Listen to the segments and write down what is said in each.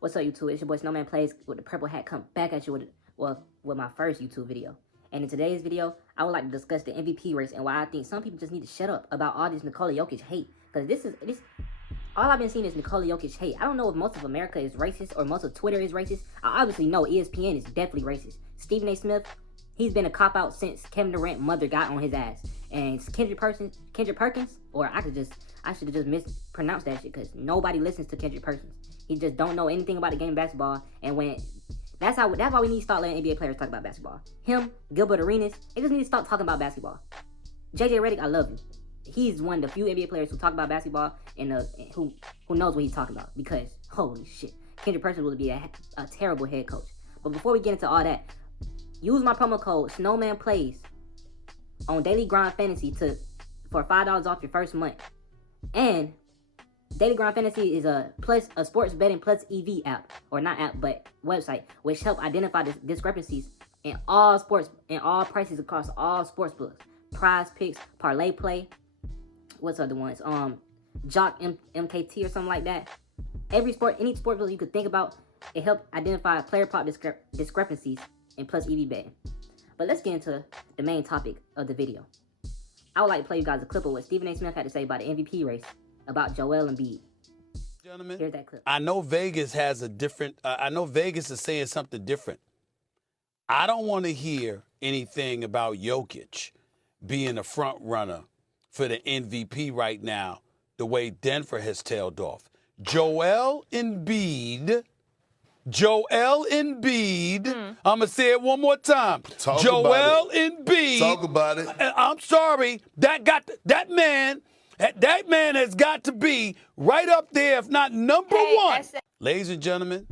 What's up, YouTube? It's your boy Snowman Plays with the purple hat. Come back at you with my first YouTube video. And in today's video, I would like to discuss the MVP race and why I think some people just need to shut up about all this NIKOLA Jokic hate. Because this all I've been seeing is NIKOLA Jokic hate. I don't know if most of America is racist or most of Twitter is racist. I obviously know ESPN is definitely racist. Stephen A. Smith, he's been a cop-out since Kevin Durant's mother got on his ass. And Kendrick Perkins, or I should have just mispronounced that shit because nobody listens to Kendrick Perkins. He just don't know anything about the game of basketball. And that's why we need to start letting NBA players talk about basketball. Him, Gilbert Arenas, they just need to stop talking about basketball. JJ Redick, I love you. He's one of the few NBA players who talk about basketball and who knows what he's talking about. Because holy shit, Kendrick Perkins would be a terrible head coach. But before we get into all that, use my promo code SnowmanPlays on Daily Grind Fantasy for $5 off your first month. And Daily Grind Fantasy is a sports betting plus EV app, or not app, but website, which help identify the discrepancies in all sports and all prices across all sports books. Prize Picks, Parlay Play, what's other ones? Jock MKT or something like that. Any sport book you could think about, it helps identify player prop discrepancies in plus EV betting. But let's get into the main topic of the video. I would like to play you guys a clip of what Stephen A. Smith had to say about the MVP race about Joel Embid. Gentlemen, here's that clip. I know Vegas has a different, I know Vegas is saying something different. I don't want to hear anything about Jokic being a front runner for the MVP right now, the way Denver has tailed off. Joel Embid, I'm going to say it one more time. Joel Embid. Talk about it. I'm sorry, that man has got to be right up there, if not number one. Ladies and gentlemen.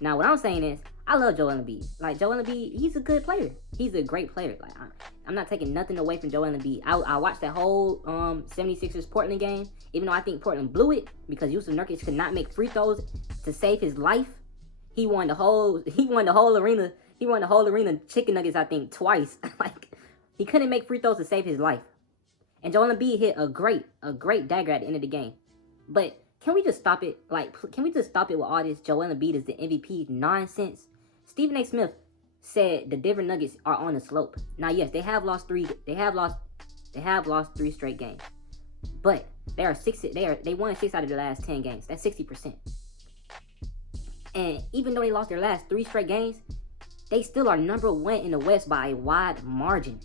Now, what I'm saying is, I love Joel Embid. Like, Joel Embid, he's a good player. He's a great player. Like, I'm not taking nothing away from Joel Embid. I watched that whole 76ers Portland game, even though I think Portland blew it because Yusuf Nurkic could not make free throws to save his life. He won the whole arena. He won the whole arena chicken nuggets, I think, twice. Like, he couldn't make free throws to save his life. And Joel Embid hit a great dagger at the end of the game. But can we just stop it? Like, can we just stop it with all this Joel Embid is the MVP nonsense? Stephen A. Smith said the Denver Nuggets are on the slope. Now, yes, they have lost three straight games. But they won 6 out of their last 10 games. That's 60%. And even though they lost their last 3 straight games, they still are number 1 in the West by a wide margin.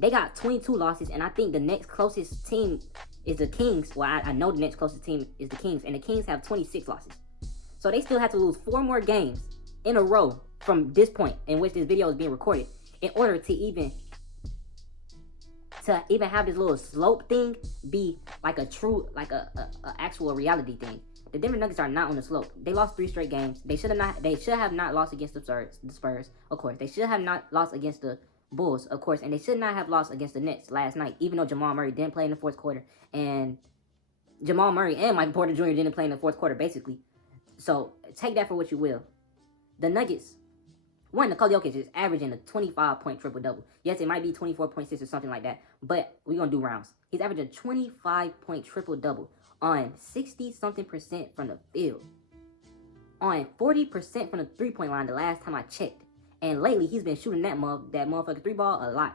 They got 22 losses, and I think the next closest team is the Kings. Well, I know the next closest team is the Kings, and the Kings have 26 losses. So they still have to lose 4 more games in a row from this point in which this video is being recorded in order to even have this little slope thing be like a true, like a actual reality thing. The Denver Nuggets are not on the slope. They lost 3 straight games. They should have not lost against the Spurs, of course. They should have not lost against the Bulls, of course, and they should not have lost against the Nets last night, even though Jamal Murray didn't play in the fourth quarter, and Jamal Murray and Michael Porter Jr. didn't play in the fourth quarter, basically. So take that for what you will. The Nuggets, NIKOLA Jokic is averaging a 25-point triple-double. Yes, it might be 24.6 or something like that, but we're going to do rounds. He's averaging a 25-point triple-double on 60-something% from the field, on 40% from the three-point line the last time I checked. And lately, he's been shooting that motherfucking 3-ball a lot.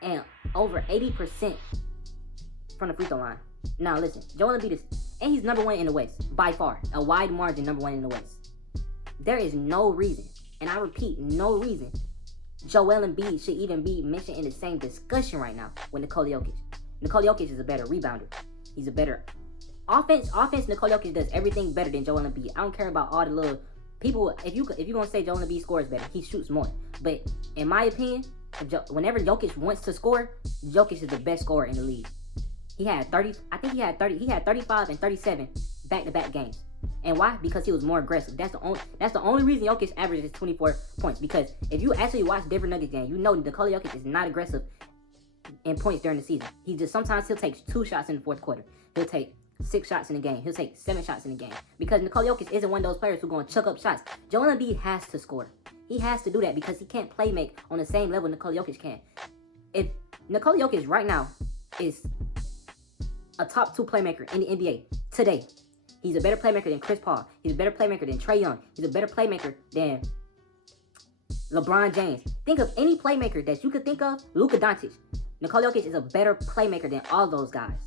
And over 80% from the free throw line. Now, listen. Joel Embid and he's number 1 in the West. By far. A wide margin number 1 in the West. There is no reason, and I repeat, no reason, Joel Embid should even be mentioned in the same discussion right now with NIKOLA Jokic. NIKOLA Jokic is a better rebounder. He's a better offense. NIKOLA Jokic does everything better than Joel Embid. I don't care about all the little people. If you're gonna say Joel Embiid scores better, he shoots more. But in my opinion, whenever Jokic wants to score, Jokic is the best scorer in the league. He had 30. I think he had 30. He had 35 and 37 back-to-back games. And why? Because he was more aggressive. That's the only reason Jokic averages 24 points. Because if you actually watch Denver Nuggets game, you know NIKOLA Jokic is not aggressive in points during the season. Sometimes he'll take 2 shots in the fourth quarter. He'll take 6 shots in the game. He'll take 7 shots in the game. Because NIKOLA Jokic isn't one of those players who's going to chuck up shots. Joel Embid has to score. He has to do that because he can't play make on the same level NIKOLA Jokic can. If NIKOLA Jokic right now is a top 2 playmaker in the NBA today, He's a better playmaker than Chris Paul. He's a better playmaker than Trae Young. He's a better playmaker than LeBron James. Think of any playmaker that you could think of. Luka Doncic. Nikola Jokic is a better playmaker than all those guys.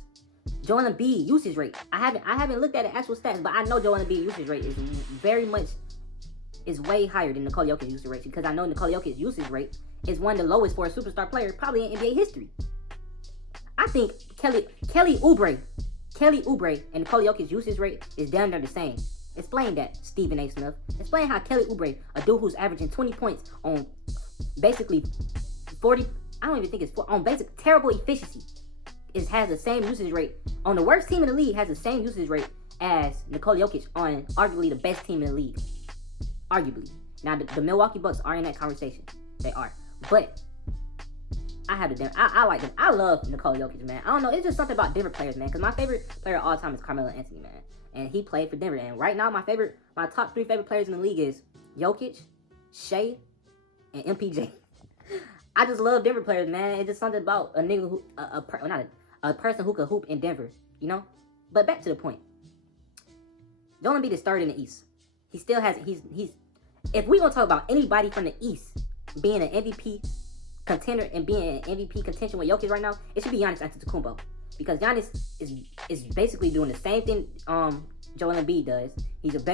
Joel Embid usage rate. I haven't looked at the actual stats, but I know Joel Embid usage rate is way higher than Nikola Jokic usage rate, because I know Nikola Jokic usage rate is one of the lowest for a superstar player probably in NBA history. I think Kelly Oubre and Nikola Jokic usage rate is down there the same. Explain that, Stephen A. Smith. Explain how Kelly Oubre, a dude who's averaging 20 points on basically 40, I don't even think it's on basic terrible efficiency, has the same usage rate on the worst team in the league, has the same usage rate as Nikola Jokic on arguably the best team in the league. Arguably. Now the Milwaukee Bucks are in that conversation. They are. But I like them. I love Nikola Jokic, man. I don't know. It's just something about different players, man. Because my favorite player of all time is Carmelo Anthony, man. And he played for Denver. And right now, my top 3 favorite players in the league is Jokic, Shea, and MPJ. I just love Denver players, man. It's just something about a nigga who, a person who could hoop in Denver, you know? But back to the point. Joel Embid is third in the East. He still has, if we gonna talk about anybody from the East being an MVP contender and being an MVP contention with Jokic right now, it should be Giannis Antetokounmpo. Because Giannis is basically doing the same thing Joel Embid does. It should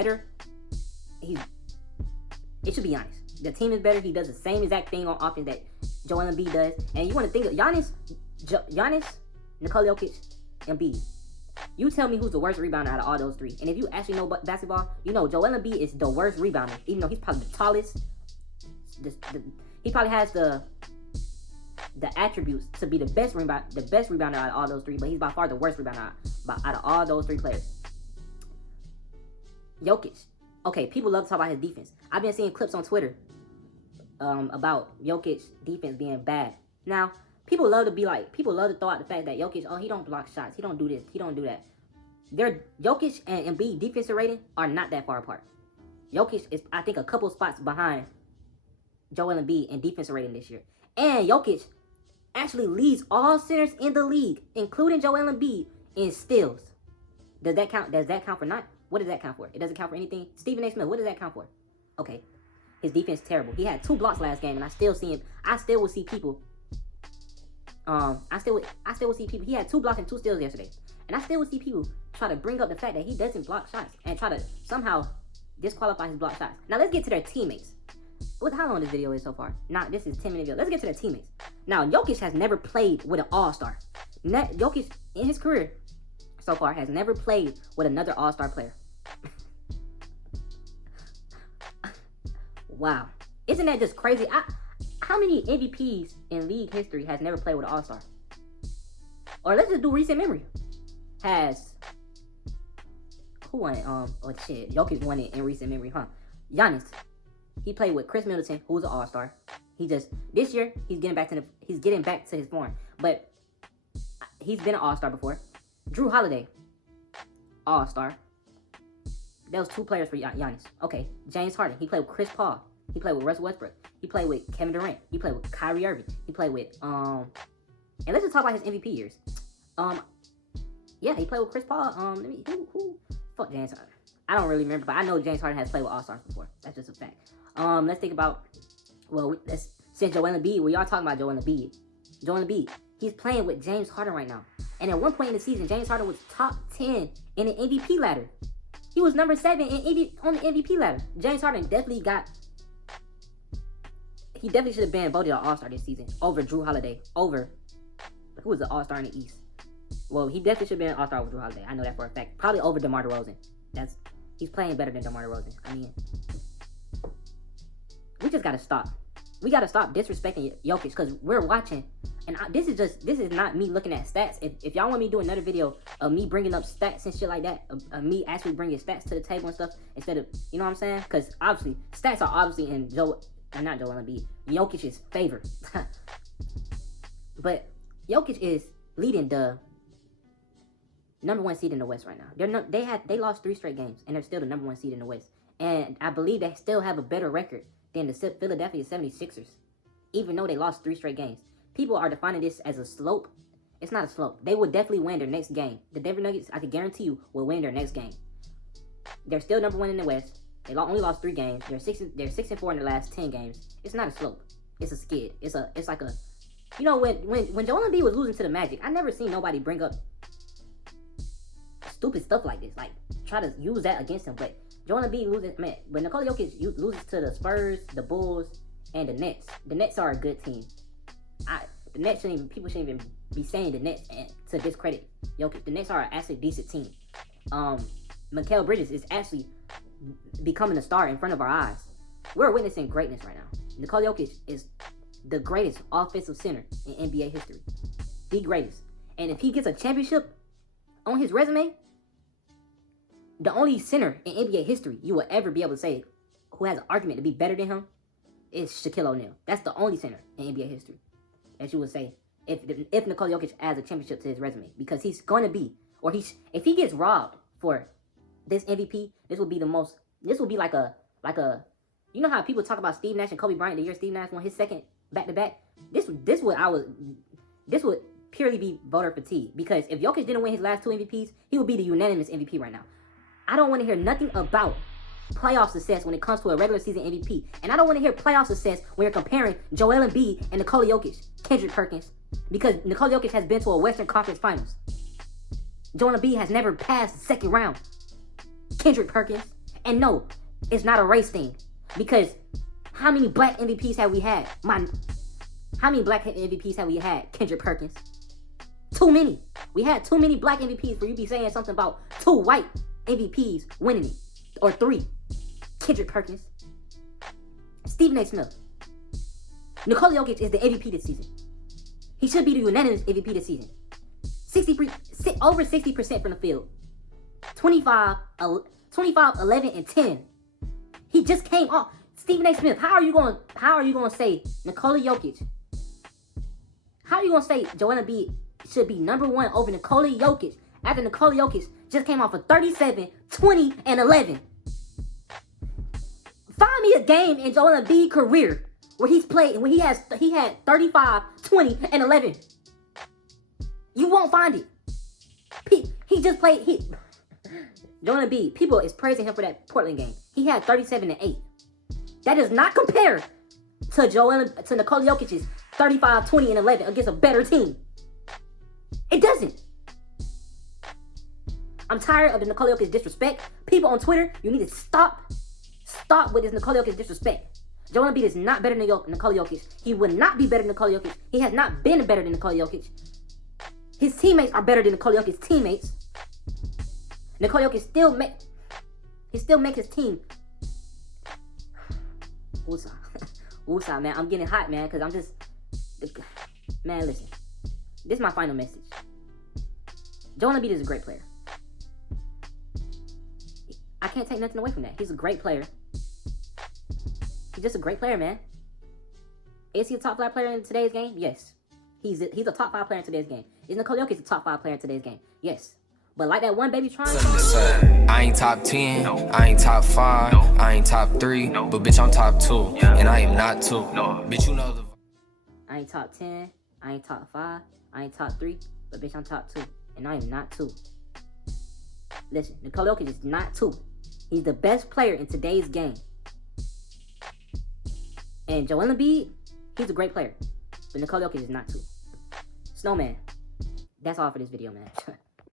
be Giannis. The team is better. He does the same exact thing on offense that Joel Embid does. And you want to think of Giannis, Nikola Jokic, Embiid. You tell me who's the worst rebounder out of all those 3. And if you actually know basketball, you know Joel Embid is the worst rebounder. Even though he's probably the tallest. He probably has the attributes to be the best rebounder out of all those 3, but he's by far the worst rebounder out of all those 3 players. Jokic. Okay, people love to talk about his defense. I've been seeing clips on Twitter about Jokic's defense being bad. Now, people love to throw out the fact that Jokic, he don't block shots, he don't do this, he don't do that. Jokic and Embiid defensive rating are not that far apart. Jokic is, I think, a couple spots behind Joel Embiid in defensive rating this year. And Jokic actually leads all centers in the league, including Joel Embiid, in steals. Does that count? Does that count for not? What does that count for? It doesn't count for anything. Stephen A. Smith, what does that count for? Okay. His defense is terrible. He had 2 blocks last game, and I still will see people. He had 2 blocks and 2 steals yesterday. And I still will see people try to bring up the fact that he doesn't block shots and try to somehow disqualify his block shots. Now let's get to their teammates. How long this video is so far? Now this is 10-minute video. Let's get to their teammates. Now Jokic has never played with an all-star. Jokic in his career so far has never played with another all-star player. Wow. Isn't that just crazy? How many MVPs in league history has never played with an all-star? Or let's just do recent memory. Who won it? Jokic won it in recent memory, huh? Giannis. He played with Chris Middleton, who's an all-star. This year he's getting back to his form. But he's been an all-star before. Drew Holiday, all-star. That was 2 players for Giannis. Okay, James Harden. He played with Chris Paul. He played with Russell Westbrook. He played with Kevin Durant. He played with Kyrie Irving. He played with and let's just talk about his MVP years. Yeah, he played with Chris Paul. Who? Fuck James Harden. I don't really remember, but I know James Harden has played with all-stars before. That's just a fact. Let's think about, since Joel Embid, we are talking about Joel Embid. He's playing with James Harden right now. And at one point in the season, James Harden was top 10 in the MVP ladder. He was number 7 on the MVP ladder. James Harden definitely should have been voted an all-star this season over Drew Holiday. Over, who was the all-star in the East? Well, he definitely should have been an all-star with Drew Holiday. I know that for a fact. Probably over DeMar DeRozan. He's playing better than DeMar DeRozan. I mean, we just gotta stop. We gotta stop disrespecting Jokic, because we're watching, and this is not me looking at stats. If y'all want me to do another video of me bringing up stats and shit like that, of me actually bringing stats to the table and stuff, instead of, you know what I'm saying? Because obviously, stats are obviously in not Joel Embid, Jokic's favor. But Jokic is leading the number 1 seed in the West right now. They lost 3 straight games, and they're still the number 1 seed in the West. And I believe they still have a better record than the Philadelphia 76ers, even though they lost 3 straight games. People are defining this as a slope. It's not a slope. They will definitely win their next game. The Denver Nuggets, I can guarantee you, will win their next game. They're still number 1 in the West. They only lost 3 games. They're 6-4 in the last 10 games. It's not a slope. It's a skid. It's like a, you know, when Joel Embid was losing to the Magic, I never seen nobody bring up stupid stuff like this. Like try to use that against him. But Joel Embid loses, man. When NIKOLA Jokic loses to the Spurs, the Bulls, and the Nets. The Nets are a good team. The Nets people shouldn't even be saying the Nets and to discredit Jokic. The Nets are actually a decent team. Mikal Bridges is actually becoming a star in front of our eyes. We're witnessing greatness right now. NIKOLA Jokic is the greatest offensive center in NBA history. The greatest. And if he gets a championship on his resume, the only center in NBA history you will ever be able to say who has an argument to be better than him is Shaquille O'Neal. That's the only center in NBA history that you would say if NIKOLA Jokic adds a championship to his resume, because he's going to be, or if he gets robbed for this MVP, this will be like a, you know how people talk about Steve Nash and Kobe Bryant the year Steve Nash won his second back-to-back? This would purely be voter fatigue, because if Jokic didn't win his last 2 MVPs, he would be the unanimous MVP right now. I don't want to hear nothing about playoff success when it comes to a regular season MVP. And I don't want to hear playoff success when you're comparing Joel Embid and NIKOLA Jokic, Kendrick Perkins, because NIKOLA Jokic has been to a Western Conference Finals. Joel Embid has never passed the second round. Kendrick Perkins. And no, it's not a race thing, because how many black MVPs have we had? How many black MVPs have we had? Kendrick Perkins. Too many. We had too many black MVPs for you to be saying something about 2 white MVPs winning it. Or 3. Kendrick Perkins. Stephen A. Smith. NIKOLA Jokic is the MVP this season. He should be the unanimous MVP this season. Over 60% from the field. 25, 11, and 10. He just came off. Stephen A. Smith, how are you going to say NIKOLA Jokic? How are you going to say Joel Embid should be number 1 over NIKOLA Jokic after NIKOLA Jokic just came off of 37, 20, and 11? Find me a game in Joel Embid's career where he's played, where he had 35, 20, and 11. You won't find it. He just played. Joel Embid, people is praising him for that Portland game. He had 37 and 8. That does not compare to NIKOLA Jokic's 35, 20, and 11 against a better team. It doesn't. I'm tired of the NIKOLA Jokic disrespect. People on Twitter, you need to stop with this NIKOLA Jokic disrespect. Joel Embid is not better than NIKOLA Jokic. He would not be better than NIKOLA Jokic. He has not been better than NIKOLA Jokic. His teammates are better than NIKOLA Jokic's teammates. NIKOLA Jokic still make his team. Woosah, man. I'm getting hot, man, because I'm just... Man, listen. This is my final message. Joel Embid is a great player. I can't take nothing away from that. He's a great player. He's just a great player, man. Is he a top 5 player in today's game? Yes. He's a top 5 player in today's game. Is NIKOLA Jokic a top 5 player in today's game? Yes. But like that one baby trying. I ain't top 10, I ain't top 5, I ain't top 3, but bitch I'm top 2, and I am not 2. Bitch, you know the. I ain't top 10, I ain't top 5, I ain't top 3, but bitch I'm top 2, and I am not 2. Listen, NIKOLA Jokic is not 2. He's the best player in today's game. And Joel Embid, he's a great player, but NIKOLA Jokic is not 2. Snowman, that's all for this video, man.